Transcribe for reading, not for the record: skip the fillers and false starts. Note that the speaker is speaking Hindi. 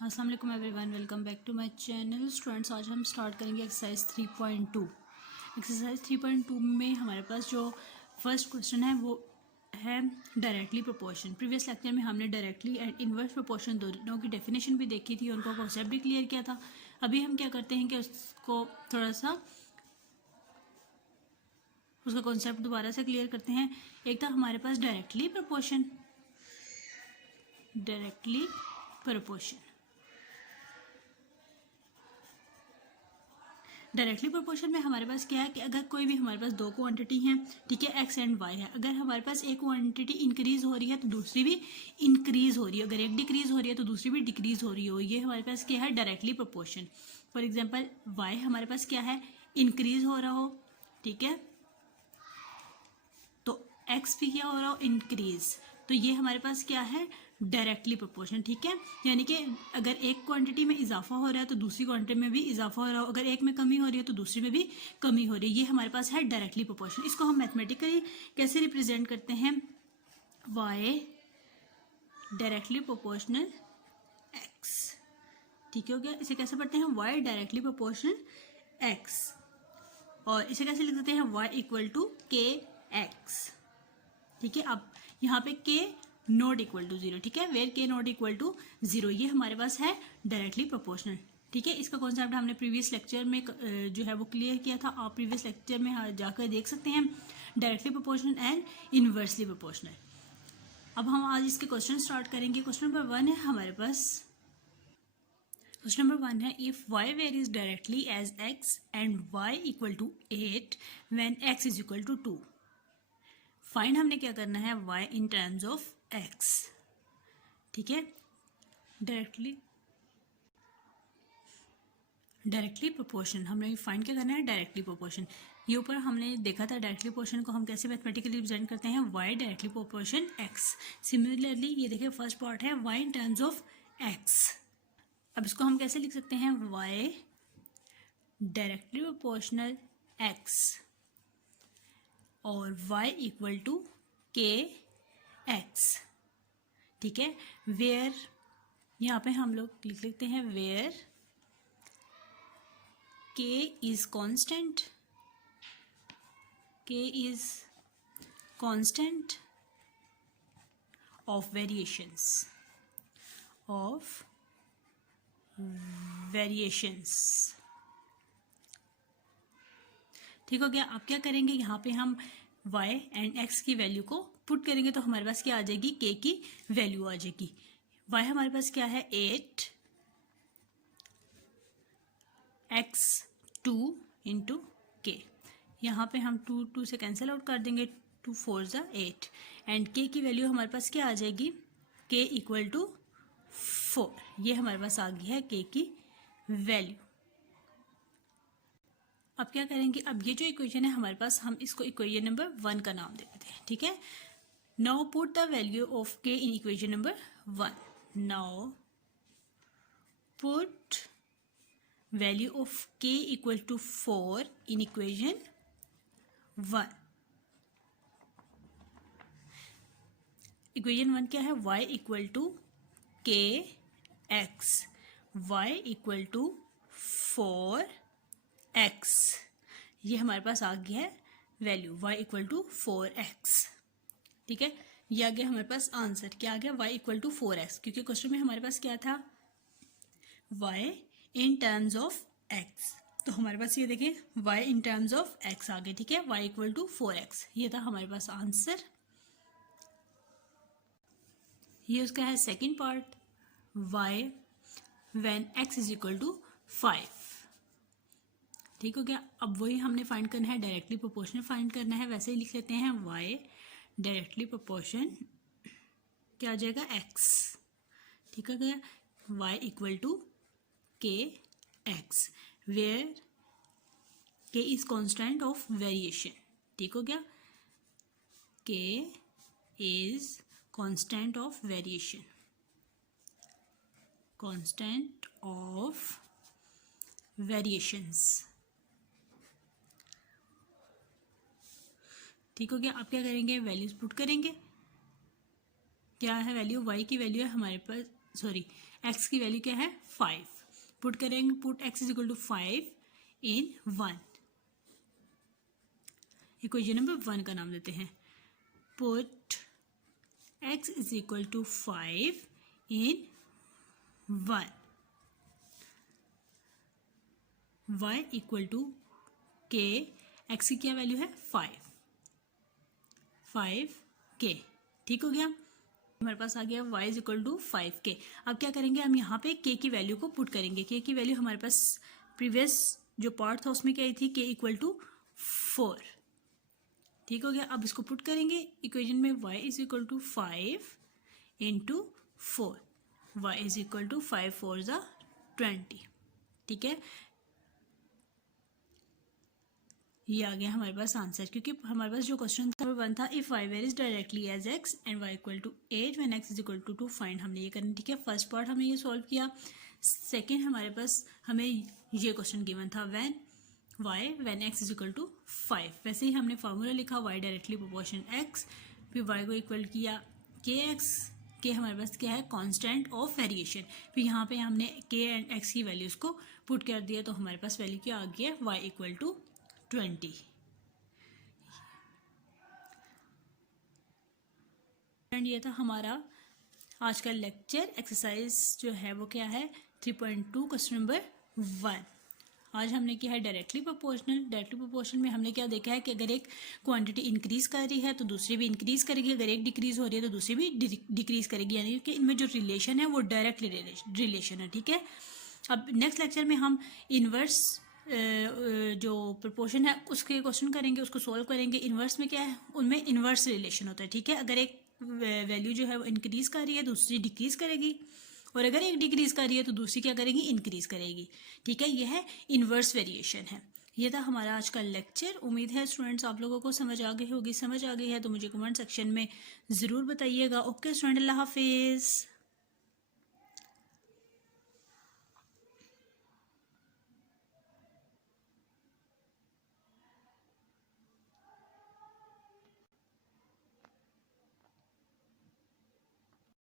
अस्सलाम वालेकुम everyone, welcome back to my channel. Students, आज हम स्टार्ट करेंगे एक्सरसाइज 3.2। एक्सरसाइज 3.2 में हमारे पास जो फर्स्ट क्वेश्चन है वो है डायरेक्टली प्रोपोर्शन। प्रीवियस लेक्चर में हमने डायरेक्टली एंड इनवर्स प्रोपोर्शन दोनों की डेफिनेशन भी देखी थी, उनको कॉन्सेप्ट भी क्लियर किया था। अभी हम क्या करते हैं कि उसको थोड़ा सा उसका कॉन्सेप्ट दोबारा से क्लियर करते हैं। एक था हमारे पास डायरेक्टली प्रोपोर्शन। डायरेक्टली प्रोपोर्शन में हमारे पास क्या है कि अगर कोई भी हमारे पास दो क्वांटिटी हैं, ठीक है, एक्स एंड वाई है। अगर हमारे पास एक क्वांटिटी इंक्रीज हो रही है तो दूसरी भी इंक्रीज हो रही है, अगर एक डिक्रीज हो रही है तो दूसरी भी डिक्रीज हो रही हो, ये हमारे पास क्या है, directly proportion. For example y हमारे पास क्या है, इंक्रीज हो रहा हो, ठीक है, तो एक्स भी क्या हो रहा हो, इंक्रीज, तो ये हमारे पास क्या है, डायरेक्टली प्रोपोर्शन। ठीक है, यानी कि अगर एक क्वांटिटी में इजाफा हो रहा है तो दूसरी क्वांटिटी में भी इजाफा हो रहा हो, अगर एक में कमी हो रही है तो दूसरी में भी कमी हो रही है, ये हमारे पास है डायरेक्टली प्रोपोर्शन। इसको हम मैथमेटिकली कैसे रिप्रेजेंट करते हैं, वाई डायरेक्टली प्रोपोर्शनल एक्स। ठीक हो गया, इसे कैसे पढ़ते हैं, वाई डायरेक्टली प्रोपोर्शनल एक्स, और इसे कैसे लिख देते हैं, Y equal to k x. ठीक है, अब यहाँ पे के नॉट इक्वल टू जीरो, ठीक है, वेयर के नॉट इक्वल टू जीरो, ये हमारे पास है डायरेक्टली प्रोपोर्शनल। ठीक है, इसका कॉन्सेप्ट हमने प्रीवियस लेक्चर में जो है वो क्लियर किया था, आप प्रीवियस लेक्चर में जाकर देख सकते हैं, directly proportional and inversely proportional. अब हम आज इसके क्वेश्चन स्टार्ट करेंगे। क्वेश्चन नंबर 1 है हमारे पास, क्वेश्चन नंबर 1 है, if y varies directly as x and y equal to 8 when x is equal to 2, find हमने क्या करना है, y in terms of x। ठीक है, डायरेक्टली प्रोपोर्शन हमने फाइंड क्या करना है, डायरेक्टली प्रोपोर्शन। ये ऊपर हमने देखा था डायरेक्टली प्रोपोर्शन को हम कैसे मैथमेटिकली रिप्रेजेंट करते हैं, y directly proportion x। Similarly ये देखिए फर्स्ट पार्ट है y in terms of x। अब इसको हम कैसे लिख सकते हैं, y डायरेक्टली प्रोपोर्शनल x और y equal to k x. ठीक है, वेयर यहाँ पे हम लोग लिख लेते हैं, where k is constant, k is constant of variations, ठीक हो गया। अब क्या करेंगे, यहाँ पे हम y एंड x की वैल्यू को पुट करेंगे तो हमारे पास क्या आ जाएगी, k की वैल्यू आ जाएगी। y हमारे पास क्या है, 8 x 2 इंटू के, यहाँ पे हम 2 से कैंसिल आउट कर देंगे, 2 4 ज़ा 8, एंड k की वैल्यू हमारे पास क्या आ जाएगी, k इक्वल टू 4। ये हमारे पास आ गई है k की वैल्यू। अब क्या करेंगे, अब ये जो इक्वेशन है हमारे पास, हम इसको इक्वेशन नंबर 1 का नाम दे देते हैं। ठीक है, now put the value of k in equation number 1। Now put value of k equal to 4 in equation 1। Equation 1 क्या है, y equal to k x, y equal to 4x, ये हमारे पास आ गया है value, y equal to 4x। ठीक है, ये आ गया हमारे पास आंसर, क्या आ गया, y इक्वल टू 4x, क्योंकि क्वेश्चन में हमारे पास क्या था, y in terms of x, तो हमारे पास ये देखें y in terms of x आ गए। ठीक है, y इक्वल टू 4x, ये था हमारे पास आंसर। ये उसका है second part, y when x is equal to 5। ठीक हो गया, अब वही हमने फाइंड करना है, डायरेक्टली प्रोपोर्शनल फाइंड करना है, वैसे ही लिख लेते हैं, y डायरेक्टली प्रोपोर्शन क्या आ जाएगा, x। ठीक हो गया, y equal to k x, where k is constant of variation. ठीक हो गया, k is constant of variation, constant of variations. ठीक हो गया, आप क्या करेंगे, वैल्यूज पुट करेंगे, क्या है वैल्यू, y की वैल्यू है हमारे पास सॉरी x की वैल्यू क्या है 5, पुट करेंगे, put x is equal to 5 in 1, equation number 1 का नाम देते हैं, put x is equal to 5 in 1, y equal to k, x की क्या वैल्यू है 5k, ठीक हो गया। हमारे पास आ गया y is equal to 5k। अब क्या करेंगे, हम यहाँ पे k की वैल्यू को पुट करेंगे। k की वैल्यू हमारे पास प्रीवियस जो पार्ट था उसमें क्या आई थी, k इक्वल टू 4, ठीक हो गया। अब इसको पुट करेंगे इक्वेशन में, y is equal to 5 into 4, y is equal to 5 4 ज़ा 20, ठीक है। ये आ गया हमारे पास आंसर, क्योंकि हमारे पास जो क्वेश्चन था वन था, if y varies directly as x and y equal to 8 when x is equal to 2 find, हमने ये करना, ठीक है। फर्स्ट पार्ट हमने ये सॉल्व किया। सेकंड हमारे पास हमें ये क्वेश्चन गिवन था when x is equal to 5, वैसे ही हमने फार्मूला लिखा y डायरेक्टली प्रोपोर्शन x, फिर y को इक्वल किया kx, के हमारे पास क्या है कांस्टेंट ऑफ वेरिएशन, फिर यहाँ पे हमने k एंड x की वैल्यूज को पुट कर दिया, तो हमारे पास वैल्यू क्या आ गया y इक्वल टू 20। एंड ये था हमारा आज का लेक्चर। एक्सरसाइज जो है वो क्या है 3.2 क्वेश्चन नंबर 1। आज हमने किया है डायरेक्टली प्रोपोर्शनल। डायरेक्टली प्रोपोर्शनल में हमने क्या देखा है कि अगर एक क्वांटिटी इंक्रीज कर रही है तो दूसरी भी इंक्रीज करेगी, अगर एक डिक्रीज हो रही है तो दूसरी भी डिक्रीज करेगी, यानी कि इनमें जो रिलेशन है वो डायरेक्टली रिलेशन है, ठीक है। अब नेक्स्ट लेक्चर में हम इनवर्स जो प्रोपोर्शन है उसके क्वेश्चन करेंगे, उसको सॉल्व करेंगे। इनवर्स में क्या है, उनमें इनवर्स रिलेशन होता है, ठीक है। अगर एक वैल्यू जो है वो इंक्रीज कर रही है दूसरी डिक्रीज करेगी, और अगर एक डिक्रीज कर रही है तो दूसरी क्या करेगी, इंक्रीज करेगी, ठीक है। यह है इनवर्स वेरिएशन है। ये था हमारा आज का लेक्चर। उम्मीद है स्टूडेंट्स आप लोगों को समझ आ गई होगी। समझ आ गई है तो मुझे कमेंट सेक्शन में ज़रूर बताइएगा। ओके स्टूडेंट, अल्लाह हाफिज़।